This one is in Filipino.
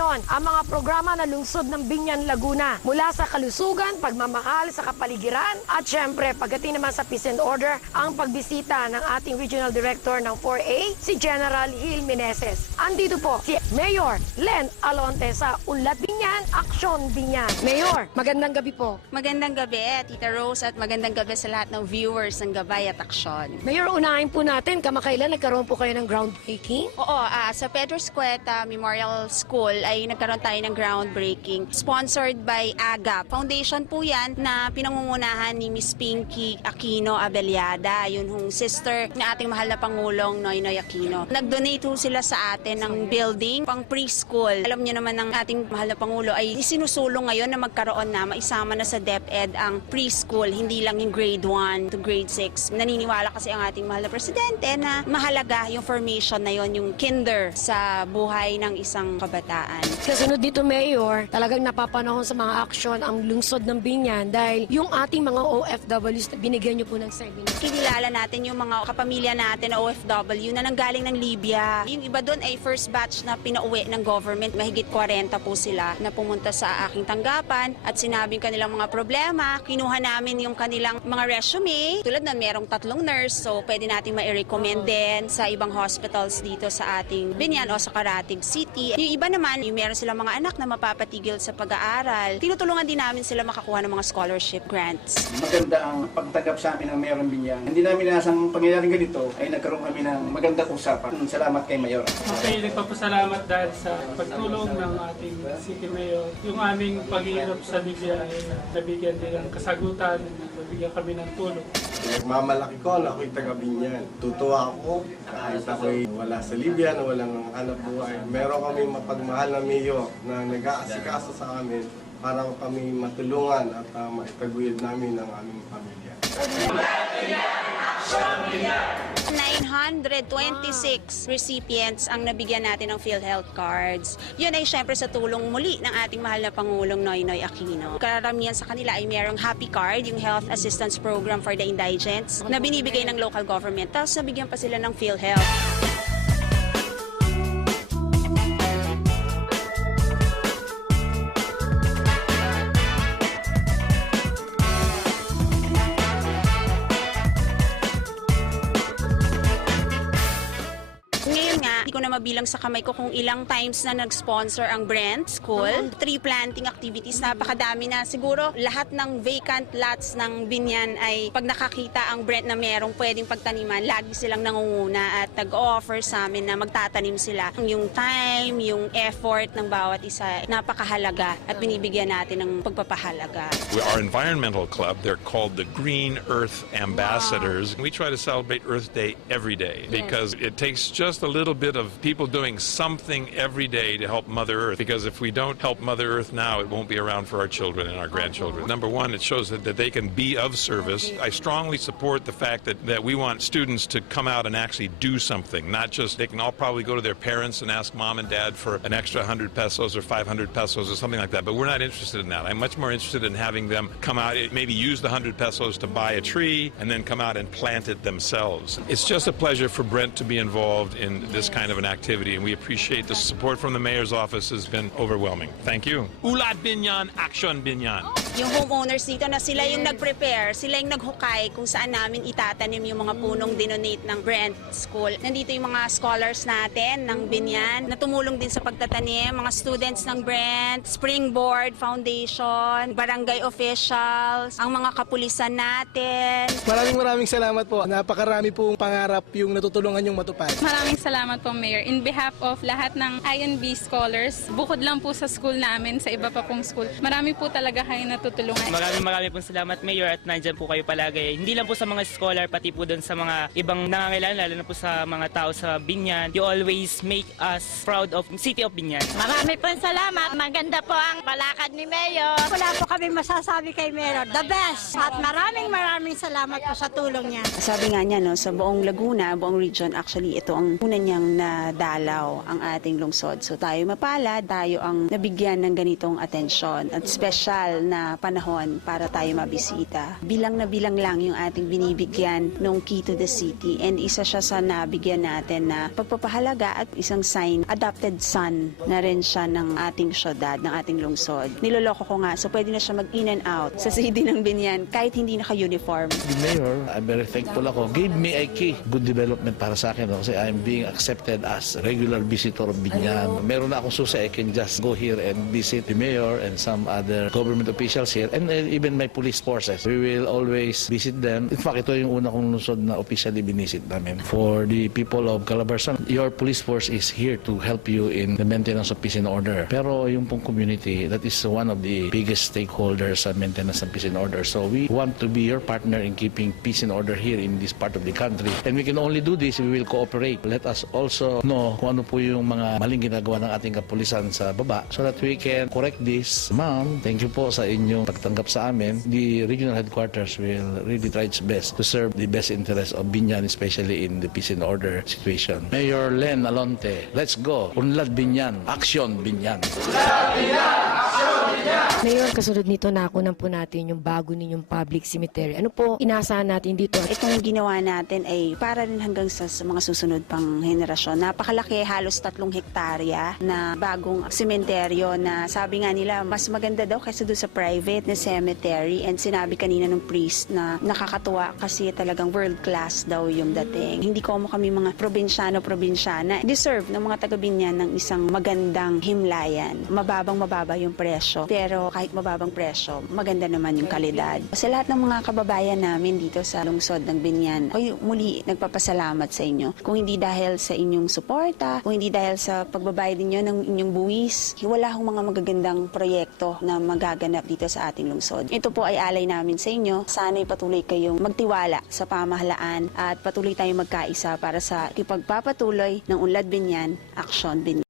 ngayon ang mga programa na lungsod ng Biñan, Laguna. Mula sa kalusugan, pagmamahal sa kapaligiran, at syempre, pagdating naman sa peace and order, ang pagbisita ng ating Regional Director ng 4A, si General Gil Meneses. Andito po si Mayor Len Alonte sa Unlad Biñan, Aksyon Biñan. Mayor, magandang gabi po. Magandang gabi, Tita Rose, at magandang gabi sa lahat ng viewers ng Gabay at Aksyon. Mayor, unahin po natin, kamakailan nagkaroon po kayo ng groundbreaking? Oo, sa Pedro Escueta Memorial School ay nagkaroon tayo ng groundbreaking. Sponsored by AGAP. Foundation po yan na pinangungunahan ni Miss Pinky Aquino Abeliada, yun hong sister ng ating mahal na Pangulong Noynoy Aquino. Nag-donate ho sila sa atin ng building pang preschool. Alam niyo naman ng ating mahal na Pangulo ay sinusulong ngayon na magkaroon na, maisama na sa DepEd ang preschool, hindi lang yung grade 1 to grade 6. Naniniwala kasi ang ating mahal na Presidente na mahalaga yung formation na yon, yung kinder sa buhay ng isang kabataan. Kasunod dito, Mayor, talagang napapanahon sa mga aksyon ang lungsod ng Biñan dahil yung ating mga OFWs na binigyan niyo po ng seminar. Kinilala natin yung mga kapamilya natin na OFW na nanggaling ng Libya. Yung iba doon ay first batch na pinauwi ng government. Mahigit 40 po sila na pumunta sa aking tanggapan at sinabing kanilang mga problema. Kinuha namin yung kanilang mga resume. Tulad nun, merong 3 nurse, so pwede natin ma-recommend din sa ibang hospitals dito sa ating Biñan o sa Karatig City. Yung iba naman, yung meron silang mga anak na mapapatigil sa pag-aaral. Tinutulungan din namin sila makakuha ng mga scholarship grants. Maganda ang pagtanggap sa amin ng Mayor ng Biñan. Hindi namin inasang pangyayaring ganito ay nagkaroon kami ng magandang usapan. Salamat kay Mayor. Okay, nagpapasalamat dahil sa pagtulong ng ating City Mayor. Yung aming paghihirap sa Libya ay nabigyan din ng kasagutan, nabigyan kami ng tulong. Nagmamalaki ko na ako'y taga Biñan. Tutuwa ako kahit ako'y wala sa Libya na walang hanap buhay. Meron kami mapagmahal na mayor na nag-aasikaso sa amin para kami matulungan at maitaguyod namin ang aming pamilya. 926 recipients ang nabigyan natin ng PhilHealth cards. Yun ay syempre sa tulong muli ng ating mahal na Pangulong Noynoy Aquino. Karamihan sa kanila ay merong Happy Card, yung Health Assistance Program for the Indigents, na binibigay ng local government. Tapos nabigyan pa sila ng PhilHealth. Ngayon nga, hindi ko na mabilang sa kamay ko kung ilang times na nag-sponsor ang Brent School. Tree planting activities, napakadami na. Siguro lahat ng vacant lots ng Biñan ay pag nakakita ang Brent na merong pwedeng pagtaniman, lagi silang nangunguna at nag-offer sa amin na magtatanim sila. Yung time, yung effort ng bawat isa, napakahalaga at binibigyan natin ng pagpapahalaga. Our environmental club, they're called the Green Earth Ambassadors. We try to celebrate Earth Day every day because it takes just a little bit of people doing something every day to help Mother Earth, because if we don't help Mother Earth now, it won't be around for our children and our grandchildren. Number one, it shows that they can be of service. I strongly support the fact that we want students to come out and actually do something, not just, they can all probably go to their parents and ask mom and dad for an extra 100 pesos or 500 pesos or something like that, but we're not interested in that. I'm much more interested in having them come out, maybe use the 100 pesos to buy a tree and then come out and plant it themselves. It's just a pleasure for Brent to be involved in this kind of an activity, and we appreciate the support from the mayor's office has been overwhelming. Thank you. Ulad Biñan, Aksyon Biñan. Yung homeowners dito na sila yung nag-prepare, sila yung naghukay kung saan namin itatanim yung mga punong dinonate ng Brent School. Nandito yung mga scholars natin ng Biñan na tumulong din sa pagtatanim, mga students ng Brent, Springboard Foundation, barangay officials, ang mga kapulisan natin. Maraming salamat po. Napakarami pong pangarap yung natutulungan yung matupad. Maraming salamat po, Mayor. In behalf of lahat ng INB scholars, bukod lang po sa school namin, sa iba pa pong school, marami po talaga kayo natutulungan. Maraming pong salamat, Mayor, at nandyan po kayo palagi. Hindi lang po sa mga scholar, pati po doon sa mga ibang nangangailangan, lalo na po sa mga tao sa Biñan. You always make us proud of City of Biñan. Marami pong salamat. Maganda po ang palakad ni Mayor. Wala po kami masasabi kay Mayor. The best! At maraming salamat po sa tulong niya. Sabi nga niya, no, sa buong Laguna, buong region, actually, ito ang una niyang dalaw ang ating lungsod. So tayo mapalad, tayo ang nabigyan ng ganitong atensyon at special na panahon para tayo mabisita. Bilang na bilang lang yung ating binibigyan ng Key to the City, and isa siya sa nabigyan natin na pagpapahalaga at isang sign, adopted son na rin siya ng ating syudad, ng ating lungsod. Niloloko ko nga, so pwede na siya mag in and out sa city ng Binyan kahit hindi naka-uniform. The mayor, I'm very thankful ako, gave me a key. Good development para sa akin kasi I'm being accepted as regular visitor of Binyan. Meron na akong susi, I can just go here and visit the mayor and some other government officials here and even my police forces. We will always visit them. In fact, ito yung una kong lungsod na officially binisit namin. For the people of Calabarzon, your police force is here to help you in the maintenance of peace and order. Pero yung pong community, that is one of the biggest stakeholders sa maintenance of peace and order. So we want to be your partner in keeping peace and order here in this part of the country. And we can only do this if we will cooperate. Let us also know kung ano po yung mga maling ginagawa ng ating kapulisan sa baba so that we can correct this. Ma'am, thank you po sa inyong pagtanggap sa amin. The regional headquarters will really try its best to serve the best interest of Binyan, especially in the peace and order situation. Mayor Len Alonte, let's go. Unlad Binyan, action Binyan. Mayor, kasunod nito nakunan po natin yung bago ninyong public cemetery. Ano po inaasahan natin dito? Itong ginawa natin ay para rin hanggang sa mga susunod pang henerasyon. Napakalaki, halos 3 hektarya na bagong sementeryo na sabi nga nila mas maganda daw kaysa doon sa private na cemetery, and sinabi kanina ng priest na nakakatuwa kasi talagang world class daw yung dating. Hindi ko kami mga probinsyano-probinsyana deserve ng mga taga-Binyan ng isang magandang himlayan. Mababa yung presyo, pero kahit mababang presyo, maganda naman yung kalidad. Sa lahat ng mga kababayan namin dito sa lungsod ng Binyan, ako'y muli nagpapasalamat sa inyo. Kung hindi dahil sa inyong suporta, kung hindi dahil sa pagbabayad ninyo ng inyong buwis, wala akong mga magagandang proyekto na magaganap dito sa ating lungsod. Ito po ay alay namin sa inyo. Sana'y patuloy kayong magtiwala sa pamahalaan at patuloy tayong magkaisa para sa ipagpapatuloy ng Unlad Binyan, Aksyon Binyan.